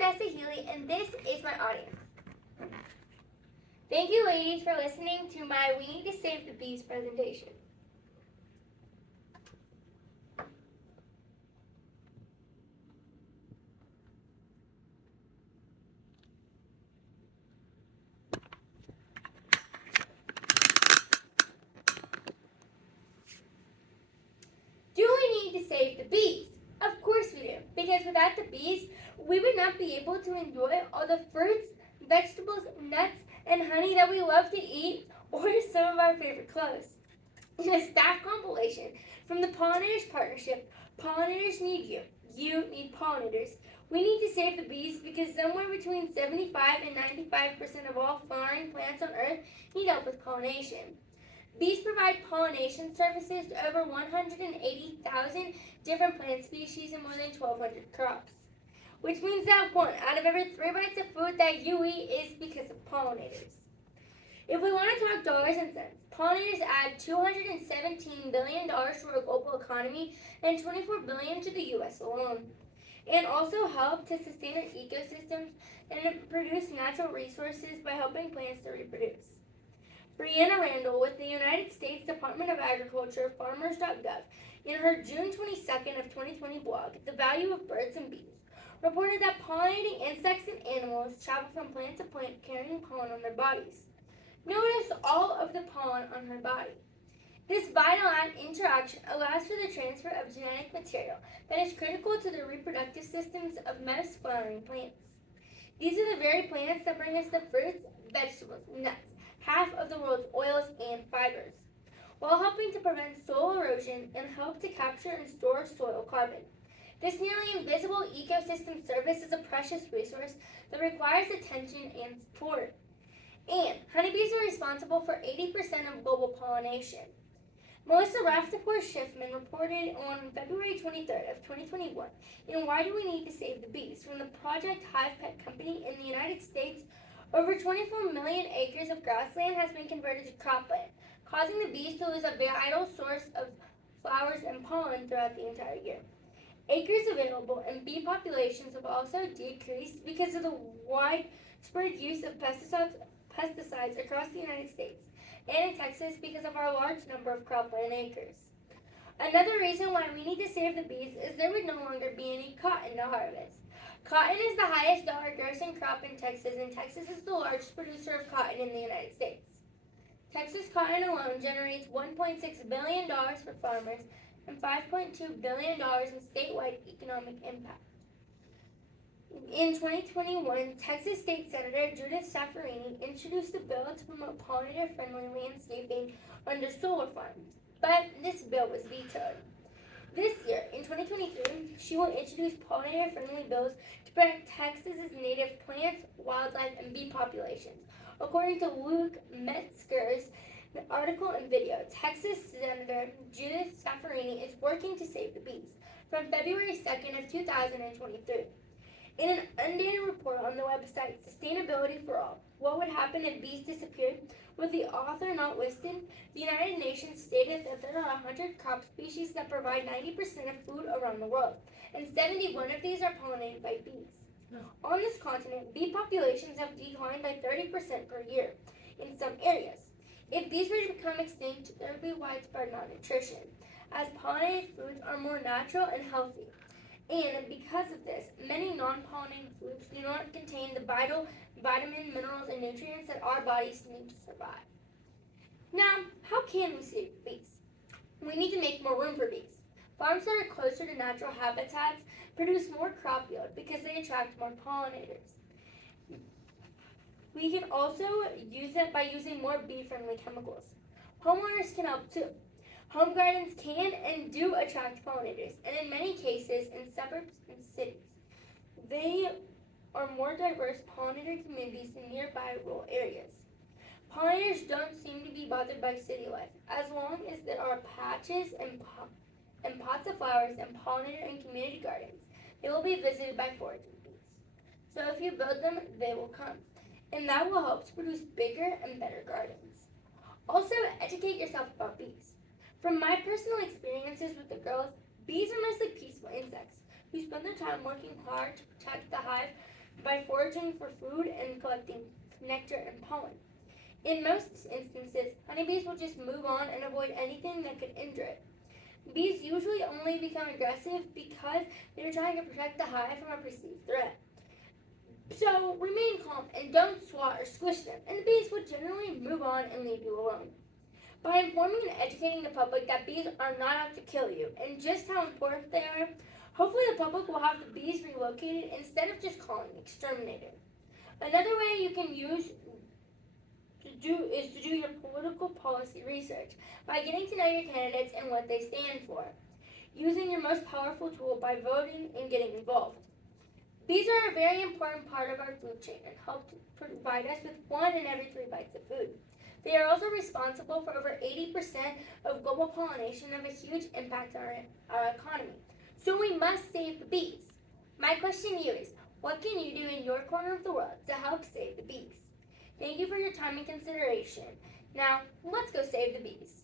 Jannessa Healy, and this is my audience. Thank you, ladies, for listening to my We Need to Save the Bees presentation. Do we need to save the bees? Of course we do, because without the bees, we would not be able to enjoy all the fruits, vegetables, nuts, and honey that we love to eat, or some of our favorite clothes. In a staff compilation from the Pollinators Partnership, pollinators need you. You need pollinators. We need to save the bees because somewhere between 75 and 95% of all flowering plants on Earth need help with pollination. Bees provide pollination services to over 180,000 different plant species and more than 1,200 crops, which means that 1 out of every 3 bites of food that you eat is because of pollinators. If we want to talk dollars and cents, pollinators add $217 billion to our global economy and $24 billion to the U.S. alone, and also help to sustain our ecosystems and produce natural resources by helping plants to reproduce. Brianna Randall with the United States Department of Agriculture, Farmers.gov, in her June 22nd of 2020 blog, The Value of Birds and Bees, reported that pollinating insects and animals travel from plant to plant carrying pollen on their bodies. Notice all of the pollen on her body. This vital interaction allows for the transfer of genetic material that is critical to the reproductive systems of most flowering plants. These are the very plants that bring us the fruits, vegetables, nuts, half of the world's oils and fibers, while helping to prevent soil erosion and help to capture and store soil carbon. This nearly invisible ecosystem service is a precious resource that requires attention and support. And honeybees are responsible for 80% of global pollination. Melissa Rapaport-Schiffman reported on February 23rd of 2021 in Why Do We Need to Save the Bees from the Project Hive Pet Company in the United States. Over 24 million acres of grassland has been converted to cropland, causing the bees to lose a vital source of flowers and pollen throughout the entire year. Acres available and bee populations have also decreased because of the widespread use of pesticides across the United States and in Texas because of our large number of cropland acres. Another reason why we need to save the bees is there would no longer be any cotton to harvest. Cotton is the highest dollar grossing crop in Texas, and Texas is the largest producer of cotton in the United States. Texas cotton alone generates $1.6 billion for farmers and $5.2 billion in statewide economic impact. In 2021, Texas State Senator Judith Saffirini introduced a bill to promote pollinator-friendly landscaping under solar farms, but this bill was vetoed. This year, in 2023, she will introduce pollinator-friendly bills to protect Texas's native plants, wildlife, and bee populations. According to Luke Metzger's article and video, Texas Senator Judith Saffirini is working to save the bees from February 2nd of 2023. In an undated report on the website Sustainability for All, What Would Happen If Bees Disappeared, with the author not listed, the United Nations stated that there are 100 crop species that provide 90% of food around the world, and 71 of these are pollinated by bees. On this continent, bee populations have declined by 30% per year in some areas. If bees were to become extinct, there would be widespread malnutrition, as pollinated foods are more natural and healthy. And because of this, many non-pollinated foods do not contain the vital vitamins, minerals, and nutrients that our bodies need to survive. Now, how can we save bees? We need to make more room for bees. Farms that are closer to natural habitats produce more crop yield because they attract more pollinators. We can also use it by using more bee-friendly chemicals. Homeowners can help too. Home gardens can and do attract pollinators, and in many cases, in suburbs and cities, they are more diverse pollinator communities than nearby rural areas. Pollinators don't seem to be bothered by city life, as long as there are patches and pots of flowers and pollinator and community gardens. They will be visited by foraging bees. So if you build them, they will come, and that will help to produce bigger and better gardens. Also, educate yourself about bees. From my personal experiences with the girls, bees are mostly peaceful insects who spend their time working hard to protect the hive by foraging for food and collecting nectar and pollen. In most instances, honeybees will just move on and avoid anything that could injure it. Bees usually only become aggressive because they're trying to protect the hive from a perceived threat. So remain calm and don't swat or squish them, and the bees will generally move on and leave you alone. By informing and educating the public that bees are not out to kill you and just how important they are, hopefully the public will have the bees relocated instead of just calling exterminated. Another way you can use to do your political policy research by getting to know your candidates and what they stand for, using your most powerful tool by voting and getting involved. Bees are a very important part of our food chain and help to provide us with 1 in every 3 bites of food. They are also responsible for over 80% of global pollination and have a huge impact on our economy. So we must save the bees. My question to you is, what can you do in your corner of the world to help save the bees? Thank you for your time and consideration. Now, let's go save the bees.